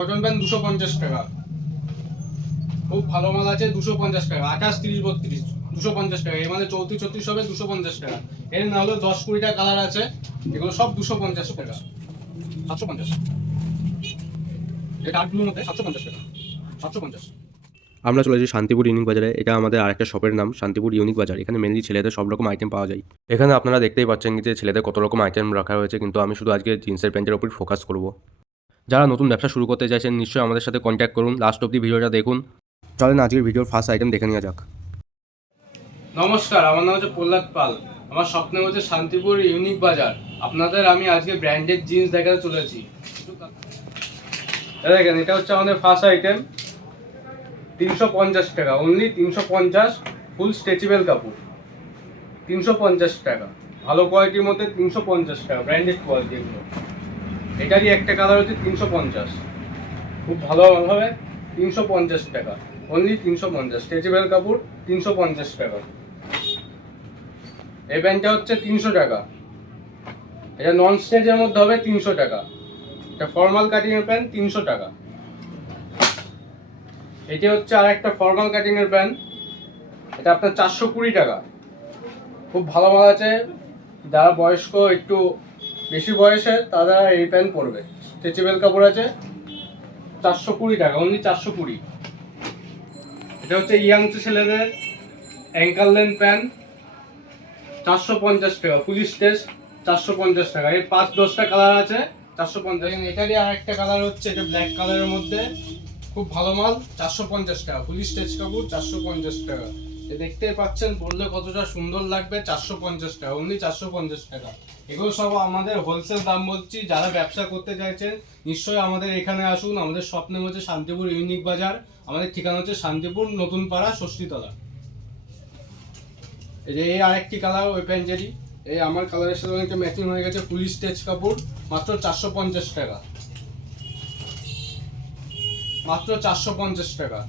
Cotton pant 250 টাকা, খুব ভালো মাল আছে। 250 টাকা, 28, 30, 32 250 টাকা। এর মানে 34, 36 হবে 250 টাকা। এর না হলো 10-20টা কালার আছে, এগুলো সব 250 টাকা। 750, এটা ডার্কগুলোর মধ্যে 750 টাকা, 750। আমরা চলে যাই শান্তিপুর ইউনিক বাজারে। এটা আমাদের আরেকটা শপের নাম, শান্তিপুর ইউনিক বাজার। এখানে মেনলি ছেলেদের সব রকম আইটেম পাওয়া যায়। এখানে আপনারা দেখতেই পাচ্ছেন যে ছেলেদের কত রকম আইটেম রাখা হয়েছে, কিন্তু আমি শুধু আজকে জিন্সের প্যান্টের উপর ফোকাস করব। যারা নতুন ব্যবসা শুরু করতে চাইছেন নিশ্চয়ই আমাদের সাথে কন্ট্যাক্ট করুন। লাস্ট অব্দি ভিডিওটা দেখুন। চলেন আজকের ভিডিওর ফার্স্ট আইটেম দেখে নেওয়া যাক। নমস্কার, আমার নাম হচ্ছে প্রহ্লাদ পাল। আমার স্বপ্ন হচ্ছে শান্তিপুর ইউনিক বাজার। আপনাদের আমি আজকে ব্র্যান্ডেড জিন্স দেখাতে চলেছি। দেখেন, এটা হচ্ছে আমাদের ফার্স্ট আইটেম। 350 টাকা, অনলি 350। ফুল স্ট্রেচেবল কাপড়, 350 টাকা। ভালো কোয়ালিটির মধ্যে 350 টাকা, ব্র্যান্ডেড কোয়ালিটি এগুলো। এটারই একটা কালার হচ্ছে 350, খুব ভালো হবে। 350 টাকা, অনলি 350। স্ট্রেচেবল কাপড়, 350 টাকা। এই প্যান্টটা হচ্ছে 300 টাকা। এটা নন স্ট্রেচের মধ্যে হবে 300 টাকা। এটা ফর্মাল কাটিং এর প্যান্ট, 300 টাকা। এটি হচ্ছে আর একটা ফর্মাল কাটিং এর প্যান্ট, এটা আপনার 420 টাকা। খুব ভালো মাল আছে। যারা বয়স্ক, একটু বেশি বয়সের, তারা এই প্যান্ট পরবে। স্ট্রেচেবল কাপড় আছে, 420 টাকা, অনলি 420। এটা হচ্ছে ইয়াংস ছেলেদের অ্যাঙ্কাল লেন্থ প্যান্ট, 450 টাকা। ফুল স্ট্রেচ, 450 টাকা। এর 5-10টা কালার আছে, 450। এটারই আর একটা কালার হচ্ছে, এটা ব্ল্যাক কালারের মধ্যে, খুব ভালো মাল, 450 টাকা। ফুল স্ট্রেচ কাপড়, 450 টাকা। দেখতে পাচ্ছেন পরলে কতটা সুন্দর লাগবে। 450 টাকা, অনলি 450 টাকা। এগুলো সব আমাদের হোলসেল দাম বলছি। যারা ব্যবসা করতে চাইছেন নিশ্চয়ই আমাদের এখানে আসুন। আমাদের স্বপ্ন হচ্ছে শান্তিপুর ইউনিক বাজার। আমাদের ঠিকানা হচ্ছে শান্তিপুর নতুন পাড়া, ষষ্ঠীতলা। এই আরেকটি কালার ওই প্যান্টেরই, এই আমার কালারের সাথে অনেকটা ম্যাচিং হয়ে গেছে। ফুল স্ট্রেচ কাপড়, মাত্র 450 টাকা, মাত্র 450 টাকা।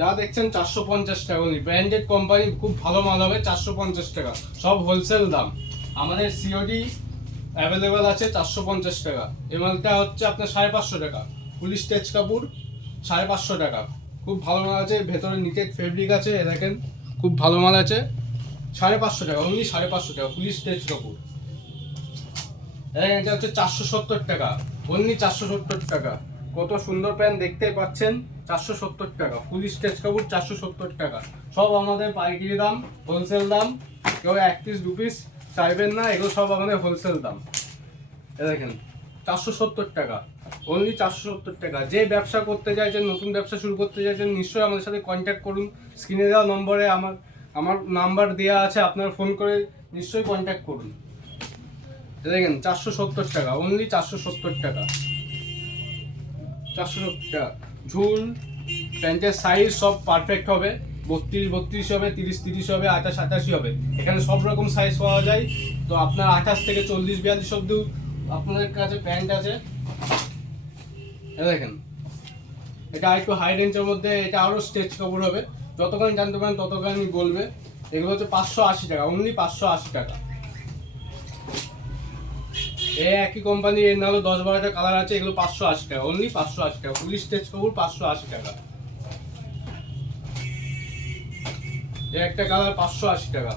যা দেখছেন 450 টাকা, ব্র্যান্ডেড কোম্পানি, খুব ভালো মাল হবে। 450 টাকা, সব হোলসেল দাম। আমাদের সিওডি অ্যাভেলেবেল আছে, 450 টাকা। এই মালটা হচ্ছে আপনার 550 টাকা। ফুল স্ট্রেচ কাপড়, 550 টাকা। খুব ভালো মাল আছে, ভেতরে নিটেড ফেব্রিক আছে। দেখেন, খুব ভালো মাল আছে। 550 টাকা, অনলি 550 টাকা। ফুল স্ট্রেচ কাপড়। এটা হচ্ছে 470 টাকা, অনলি 470 টাকা। কত সুন্দর প্যান্ট দেখতে পাচ্ছেন, 470 টাকা। ফুল স্ট্রেচ কাপড়, 470 টাকা। সব আমাদের পাইকারি দাম, হোলসেল দাম। কেউ 1 পিস 2 পিস চাইবেন না, এগুলো সব আমাদের হোলসেল দাম। দেখেন, 470 টাকা, অনলি 470 টাকা। যে ব্যবসা করতে চাইছেন, নতুন ব্যবসা শুরু করতে চাইছেন, নিশ্চয়ই আমাদের সাথে কন্ট্যাক্ট করুন। স্ক্রিনে দেওয়া নম্বরে আমার নাম্বার দেওয়া আছে, আপনারা ফোন করে নিশ্চয়ই কন্ট্যাক্ট করুন। দেখেন, 470 টাকা, অনলি 470 টাকা, 470 টাকা। ঝুল প্যান্টের সাইজ সব পারফেক্ট হবে। 32-32 হবে, 30-30 হবে, 28-88 হবে। এখানে সব রকম সাইজ পাওয়া যায়। তো আপনার 28 থেকে 40-42 অব্দি আপনাদের কাছে প্যান্ট আছে। দেখেন, এটা একটু হাই রেঞ্জের মধ্যে, এটা আরো স্ট্রেচ কাপড় হবে। যতখানি জানতে পারেন ততখানি বলবে। এগুলো হচ্ছে 580 টাকা, অনলি 580 টাকা। এই একই কোম্পানি, এর নাহলে 10-12টা কালার আছে। এগুলো 580 টাকা, অনলি 580 টাকা। ফুল স্ট্রেচ কাপড়, 580 টাকা। এই একটা কালার 580 টাকা।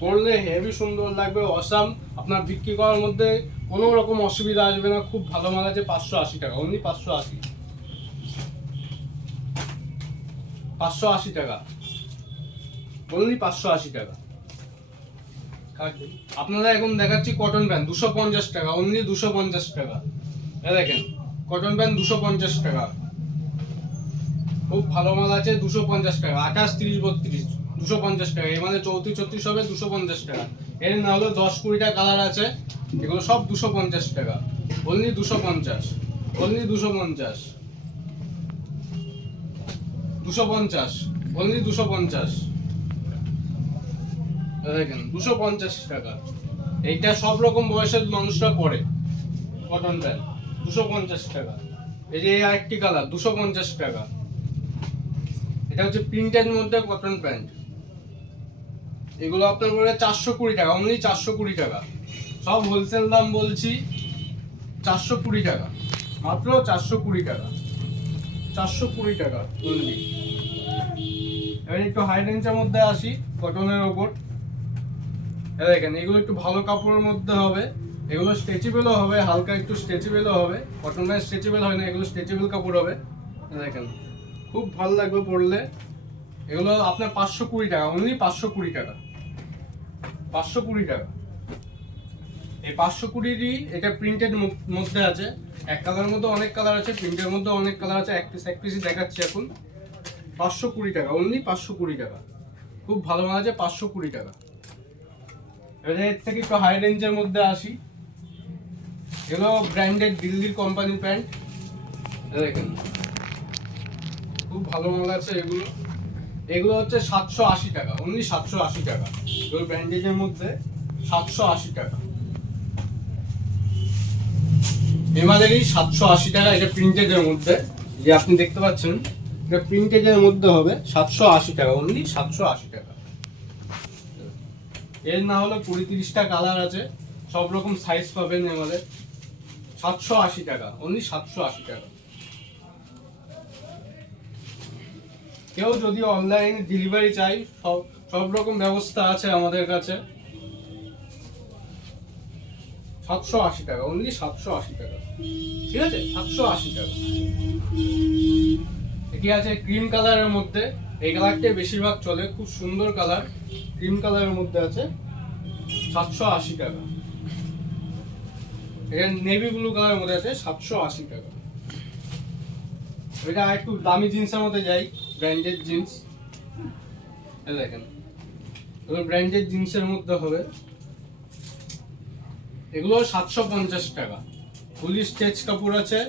পরলে হেভি সুন্দর লাগবে, অসাম। আপনার বিক্রি করার মধ্যে কোনো রকম অসুবিধা আসবে না। খুব ভালো মাল আছে, 580 টাকা, অনলি 580, 580 টাকা, অনলি 580 টাকা। আপনারা এখন দেখাচ্ছি কটন প্যান্ট, 250 টাকা, অনলি 250 টাকা। দেখেন, কটন প্যান্ট 250 টাকা, খুব ভালো মাল আছে। 250 টাকা, 28, 30, 32 250 টাকা। এর মানে 34, 36 হবে, 250 টাকা। এর না হলো 10-20টা কালার আছে, এগুলো সব 250 টাকা, অনলি 250, অনলি 250, 250, অনলি 250। দেখেন, 250 টাকা। এইটা সব রকম বয়সের মানুষরা পরে, কটন প্যান্ট 250 টাকা। এই যে আরেকটি কালার, 250 টাকা। এটা হচ্ছে প্রিন্টের মধ্যে কটন প্যান্ট। এগুলো আপনার পড়বে 420 টাকা, অনলি 420 টাকা। সব হোলসেল দাম বলছি, 420 টাকা, মাত্র 420 টাকা। 420 টাকা অনলি। এবার একটু হাই রেঞ্জের মধ্যে আসি, কটনের ওপর। দেখেন এগুলো একটু ভালো কাপড়ের মধ্যে হবে, এগুলো স্ট্রেচেবলও হবে, হালকা একটু স্ট্রেচেবলও হবে। কটনের স্ট্রেচেবল হয় না, এগুলো স্ট্রেচেবল কাপড় হবে। দেখেন খুব ভালো লাগবে পরলে। এগুলো আপনার 520 টাকা অনলি, 520 টাকা, 520 টাকা। এই 520 এটা প্রিন্টেড মধ্যে আছে। এক কালারের মধ্যে অনেক কালার আছে, প্রিন্টের মধ্যে অনেক কালার আছে। এক পিসই দেখাচ্ছি এখন। 520 টাকা অনলি, 520 টাকা। খুব ভালো মাল আছে, 520 টাকা। এবার এর থেকে একটু হাই রেঞ্জের মধ্যে আসি। এগুলো ব্র্যান্ডেড দিল্লির কোম্পানির প্যান্ট। দেখেন খুব ভালো মাল আছে এগুলো। এগুলো হচ্ছে 780 টাকা অনলি, 780 টাকা। এগুলো ব্র্যান্ডেডের মধ্যে 780 টাকা। এমাদেরই 780 টাকা। এটা প্রিন্টেডের মধ্যে, যে আপনি দেখতে পাচ্ছেন এটা প্রিন্টেডের মধ্যে হবে 780 টাকা অনলি, 780 টাকা। এর না হলে 20-30টা কালার আছে, সব রকম সাইজ পাবেন আমাদের। 780 টাকা অনলি, 780 টাকা। কেউ যদি অনলাইন ডেলিভারি চাই, সব রকম ব্যবস্থা আছে আমাদের কাছে। 780 টাকা অনলি, 780 টাকা। ঠিক আছে, 780 টাকা। এটি আছে ক্রিম কালারের মধ্যে। এই কালারটাই বেশিরভাগ চলে, খুব সুন্দর কালার। ক্রিম কালারের মধ্যে আছে, 780 টাকা। এটা নেভি ব্লু কালারের মধ্যে আছে, 780 টাকা। এটা একটু দামি জিন্সের মধ্যে যাই, ব্র্যান্ডেড জিন্স। দেখেন এগুলো ব্র্যান্ডেড জিন্সের মধ্যে হবে। এগুলো 750 টাকা। ফুলি স্টেচ কাপড় আছে,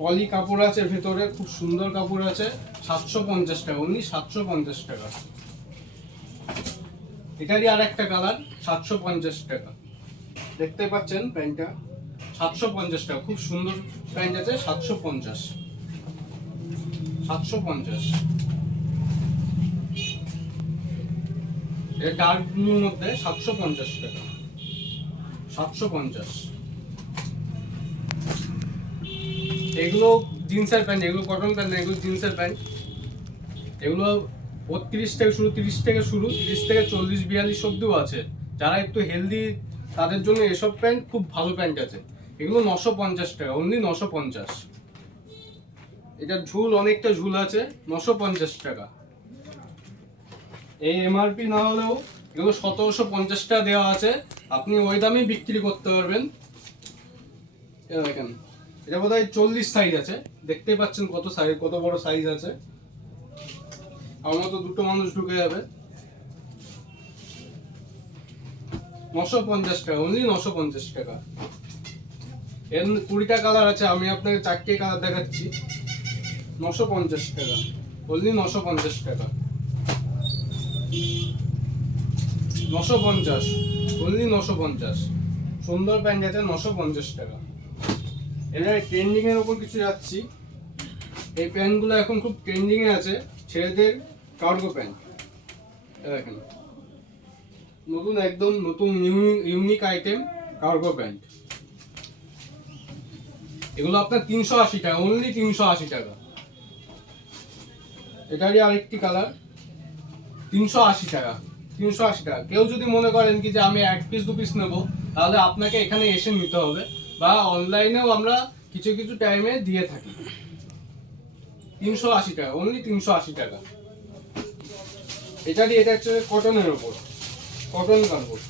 পলি কাপড় আছে ভেতরে, খুব সুন্দর কাপড় আছে। 750 টাকা অনলি, 750 টাকা। এটারই আর একটা কালার, 750 টাকা। দেখতে পাচ্ছেন প্যান্টটা 750 টাকা, খুব সুন্দর প্যান্ট আছে। 750, 750। এটা ডার্ক ব্লুর মধ্যে 750 টাকা, 750। এগুলো জিন্সের প্যান্ট, এগুলো কটন প্যান্ট, এগুলো জিন্সের প্যান্ট। এগুলো 32 থেকে শুরু, 30 থেকে শুরু, 30 থেকে 40-42 অব্দিও আছে। যারা একটু হেলদি তাদের জন্য এসব প্যান্ট খুব ভালো প্যান্ট আছে। এগুলো 950 টাকা অনলি, 950। এটার ঝুল, অনেকটা ঝুল আছে, 950 টাকা। এই এমআরপি না হলেও এগুলো 1750 টাকা দেওয়া আছে, আপনি ওই দামেই বিক্রি করতে পারবেন। এটা দেখেন, এটা বোধহয় 40 সাইজ আছে। দেখতেই পাচ্ছেন কত সাইজ, কত বড় সাইজ আছে। আমার মতো দুটো মানুষ ঢুকে যাবে। 950 টাকা অনলি, 950 টাকা। এর 20টা কালার আছে, আমি আপনাকে 4টে কালার দেখাচ্ছি। 950 টাকা অনলি, 950 টাকা। 950 অনলি, 950। সুন্দর প্যান্ট আছে, 950 টাকা। এবার ট্রেন্ডিং এর উপর কিছু যাচ্ছি। এই প্যান্টগুলো এখন খুব ট্রেন্ডিং এ আছে, ছেলেদের কার্গো প্যান্ট। দেখেন নতুন, একদম নতুন ইউনিক আইটেম কার্গো প্যান্ট। এগুলো আপনার 380 টাকা অনলি, 380 টাকা। এটারই আরেকটি কালার, 380 টাকা, 380 টাকা। কেউ যদি মনে করেন কি যে আমি 1 পিস 2 পিস নেবো, তাহলে আপনাকে এখানে এসে নিতে হবে, বা অনলাইনেও আমরা কিছু কিছু টাইমে দিয়ে থাকি। 380 টাকা অনলি, 380 টাকা। এটা হচ্ছে কটনের উপর, কটন কাপড়।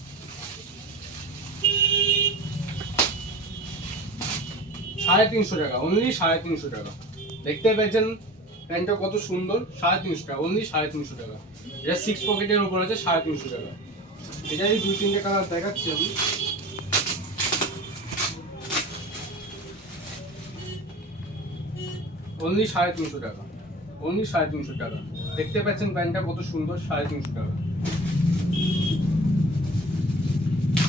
সাড়ে 350 টাকা অনলি, 350 টাকা। দেখতে পেয়েছেন প্যান্টটা কত সুন্দর, 350 টাকা অনলি, 350 টাকা। এটা 6 পকেটের উপর আছে, 350 টাকা। এটারই 2-3টে কালার দেখাচ্ছি আমি। অনলি 350 টাকা অনলি, 350 টাকা। দেখতে পাচ্ছেন প্যান্টটা কত সুন্দর, 350 টাকা।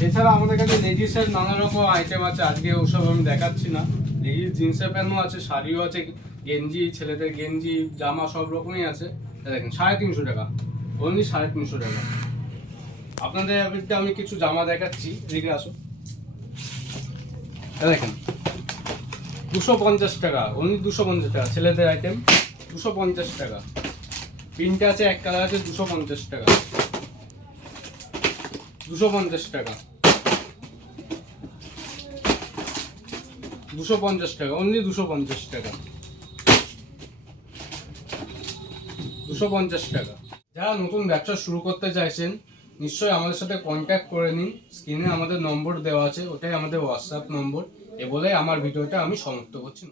এছাড়া আমাদের কাছে লেডিসের নানা রকম আইটেম আছে, আজকে ওসব আমি দেখাচ্ছি না। লেডিস জিন্সের প্যান্টও আছে, শাড়িও আছে, গেঞ্জি, ছেলেদের গেঞ্জি, জামা সব রকমই আছে। দেখেন 350 টাকা অনলি, 350 টাকা। আপনাদের আমি কিছু জামা দেখাচ্ছি, এদিকে আসো। দেখেন 250 টাকা, অনলি 250 টাকা। ছেলেদের আইটেম 250 টাকা। প্রিন্টে আছে, এক কালার আছে, 250 টাকা। 250 টাকা, 250 টাকা, অনলি 250 টাকা, 250 টাকা। যারা নতুন ব্যবসা শুরু করতে চাইছেন নিশ্চয়ই আমাদের সাথে কন্ট্যাক্ট করে নিন। স্ক্রিনে আমাদের নম্বর দেওয়া আছে, ওটাই আমাদের হোয়াটসঅ্যাপ নম্বর। এ বলে আমার ভিডিওটা আমি সমাপ্ত করছি।